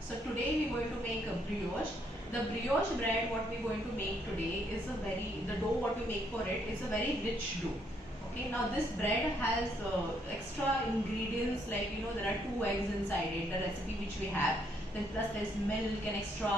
So today we're going to make a brioche. The brioche bread what we're going to make today is the dough what we make for it is a very rich dough. Okay, now this bread has extra ingredients, like there are 2 eggs inside it, the recipe which we have. Then plus there's milk and extra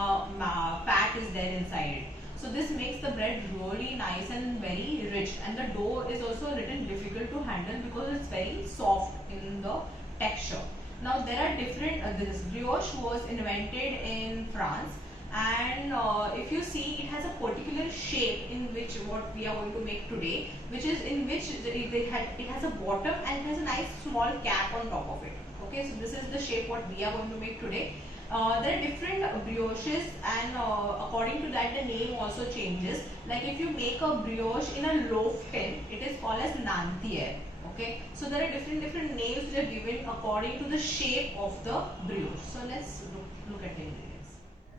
fat is there inside it. So this makes the bread really nice and very rich, and the dough is also a little difficult to handle because it's very soft in the texture. Now there are different, this brioche was invented in France, and if you see, it has a particular shape in which what we are going to make today, which is in which it has a bottom and it has a nice small cap on top of it. Okay, so this is the shape what we are going to make today. There are different brioches, and according to that the name also changes. Like if you make a brioche in a loaf tin, it is called as nantier. Okay, so there are different names which are given according to the shape of the brioche. So let's look at the ingredients.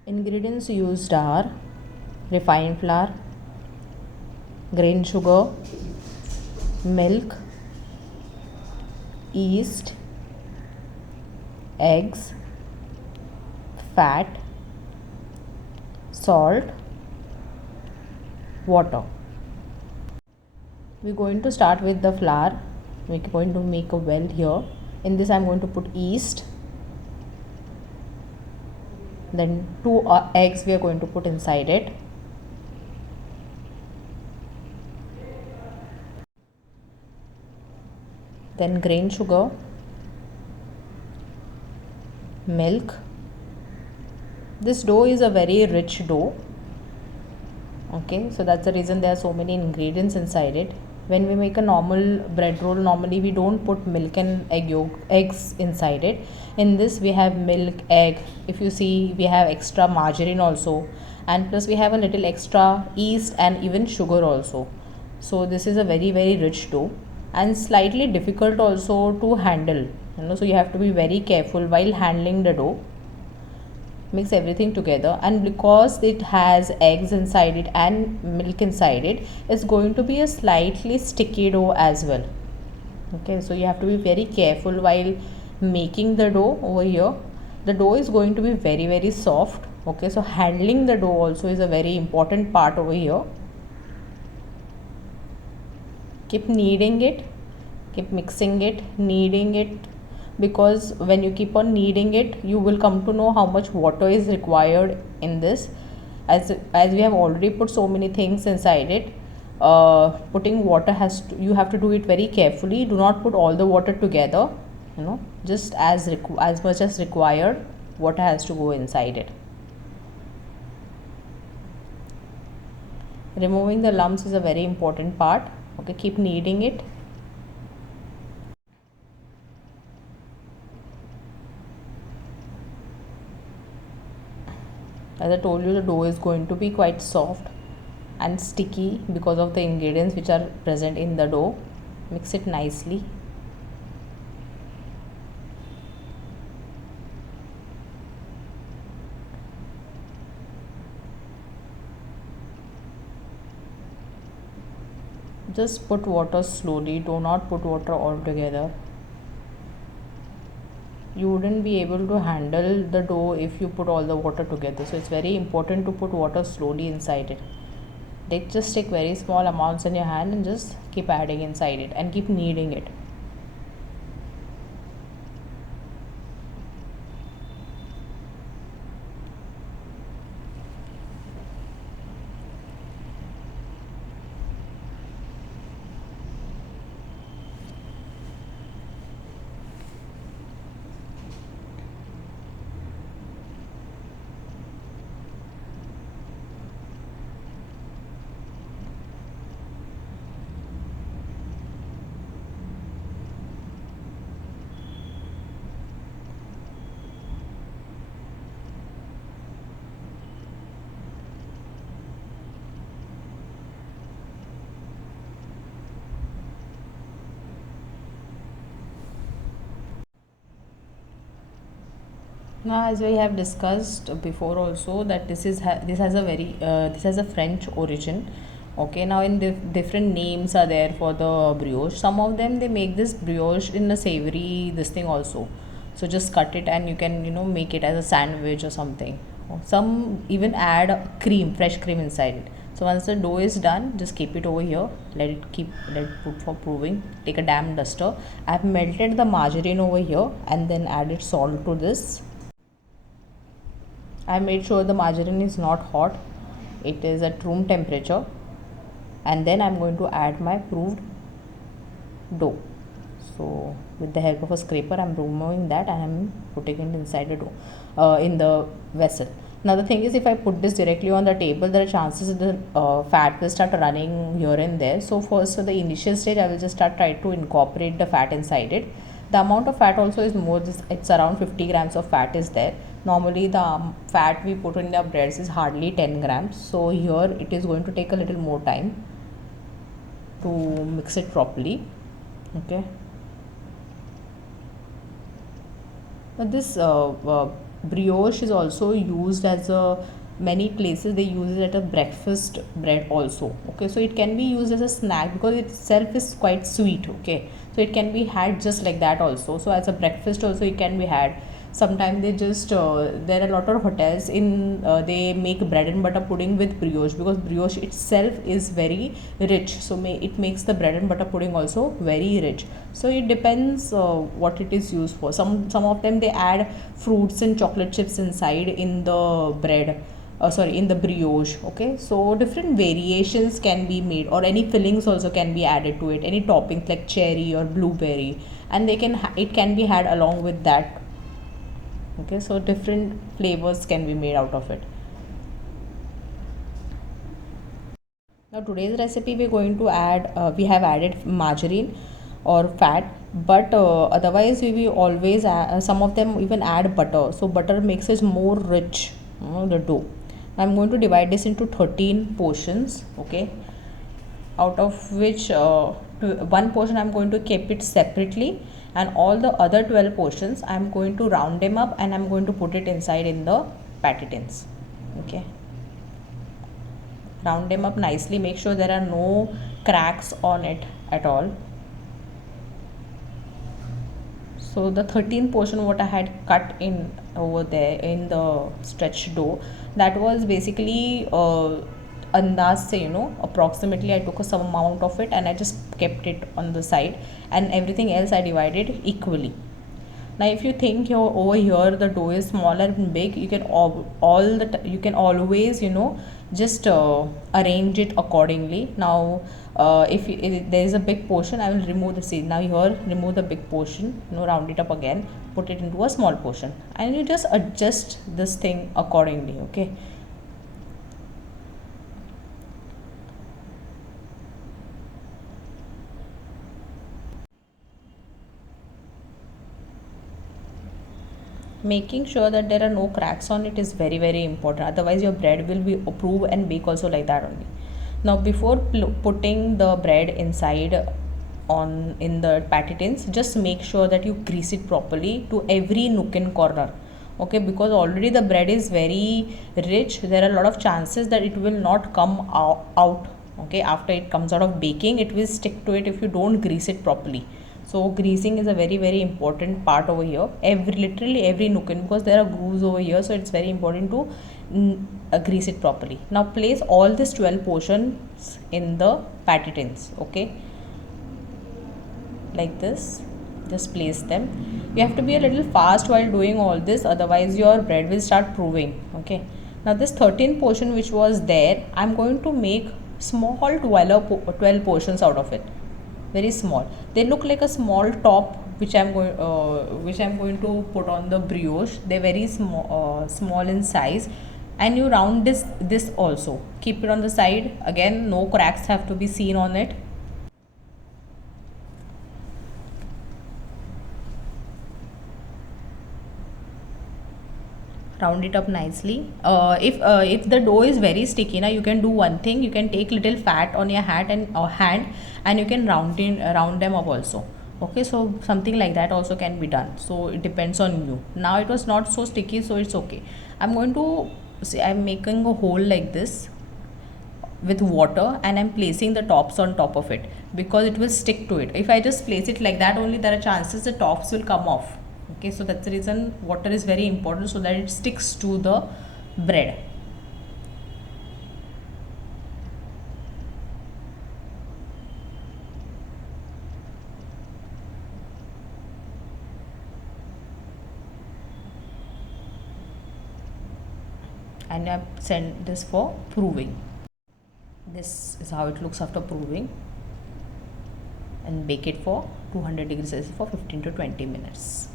Ingredients used are refined flour, grain sugar, milk, yeast, eggs, fat, salt, water. We're going to start with the flour. We're going to make a well here. In this I'm going to put yeast. Then 2 eggs we are going to put inside it. Then grain sugar, milk. This dough is a very rich dough. Okay, so that's the reason there are so many ingredients inside it. When we make a normal bread roll, normally we don't put milk and eggs inside it. In this we have milk, egg. If you see, we have extra margarine also, and plus we have a little extra yeast and even sugar also. So this is a very rich dough, and slightly difficult also to handle. So you have to be very careful while handling the dough. Mix everything together, and because it has eggs inside it and milk inside it, it's going to be a slightly sticky dough as well. Okay, so you have to be very careful while making the dough over here. The dough is going to be very soft. Okay, so handling the dough also is a very important part over here. Keep kneading it, keep mixing it, kneading it, because when you keep on kneading it, you will come to know how much water is required in this. As we have already put so many things inside it, putting water you have to do it very carefully. Do not put all the water together. Just as much as required, water has to go inside it. Removing the lumps is a very important part. Okay, keep kneading it. As I told you, the dough is going to be quite soft and sticky because of the ingredients which are present in the dough. Mix it nicely. Just put water slowly, do not put water altogether. You wouldn't be able to handle the dough if you put all the water together. So it's very important to put water slowly inside it. Just take very small amounts in your hand and just keep adding inside it and keep kneading it. Now, as we have discussed before also, that this has a French origin. Okay, now in different names are there for the brioche. Some of them they make this brioche in a savory this thing also. So just cut it and you can, make it as a sandwich or something. Some even add cream, fresh cream inside it. So once the dough is done, just keep it over here. Let it put for proving. Take a damp duster. I have melted the margarine over here and then added salt to this. I made sure the margarine is not hot. It is at room temperature. And then I'm going to add my proved dough. So with the help of a scraper, I'm removing that and I'm putting it inside the dough, in the vessel. Now the thing is, if I put this directly on the table, there are chances that the fat will start running here and there. So first, for the initial stage, I will just try to incorporate the fat inside it. The amount of fat also is more. It's around 50 grams of fat is there. Normally the fat we put in the breads is hardly 10 grams. So here it is going to take a little more time to mix it properly. Okay. Now this brioche is also used as a, many places they use it at a breakfast bread also. Okay, so it can be used as a snack because itself is quite sweet. Okay, so it can be had just like that also. So as a breakfast also it can be had. Sometimes they just there are a lot of hotels in they make bread and butter pudding with brioche, because brioche itself is very rich, so it makes the bread and butter pudding also very rich. So it depends what it is used for. Some of them they add fruits and chocolate chips inside in the bread, sorry, in the brioche. Okay, so different variations can be made, or any fillings also can be added to it, any toppings like cherry or blueberry, and they can it can be had along with that. Okay, so different flavors can be made out of it. Now today's recipe we're going to add, we have added margarine or fat, but otherwise we will always some of them even add butter. So butter makes it more rich, the dough. I'm going to divide this into 13 portions. Okay, out of which one portion I'm going to keep it separately, and all the other 12 portions I'm going to round them up and I'm going to put it inside in the patty tins. Okay, round them up nicely, make sure there are no cracks on it at all. So the 13 portion what I had cut in over there in the stretch dough, that was basically andaz se, approximately I took a some amount of it and I just kept it on the side, and everything else I divided equally. Now if you think over here the dough is smaller and big, you can you can always just arrange it accordingly. Now if there is a big portion, I will remove the seed. Now here remove the big portion, round it up again, put it into a small portion, and you just adjust this thing accordingly. Okay, making sure that there are no cracks on it is very important, otherwise your bread will be approved and bake also like that only. Now before putting the bread inside on in the patty tins, just make sure that you grease it properly to every nook and corner. Okay, because already the bread is very rich, there are a lot of chances that it will not come out. Okay, after it comes out of baking, it will stick to it if you don't grease it properly. So greasing is a very important part over here, literally every nook, and because there are grooves over here, so it's very important to grease it properly. Now place all these 12 portions in the patty tins. Okay, like this, just place them. You have to be a little fast while doing all this, otherwise your bread will start proving. Okay, now this 13 portion which was there, I'm going to make small 12 portions out of it, very small. They look like a small top which I'm going to put on the brioche. They're very small in size, and you round this also, keep it on the side. Again, no cracks have to be seen on it. Round it up nicely. If the dough is very sticky, now you can do one thing, you can take little fat on your hand and you can round them up also. Okay, so something like that also can be done, so it depends on you. Now it was not so sticky, so it's okay. I'm going to see, I'm making a hole like this with water, and I'm placing the tops on top of it because it will stick to it. If I just place it like that only, there are chances the tops will come off. Okay, so that's the reason water is very important, so that it sticks to the bread. And I've sent this for proving. This is how it looks after proving, and bake it for 200 degrees Celsius for 15 to 20 minutes.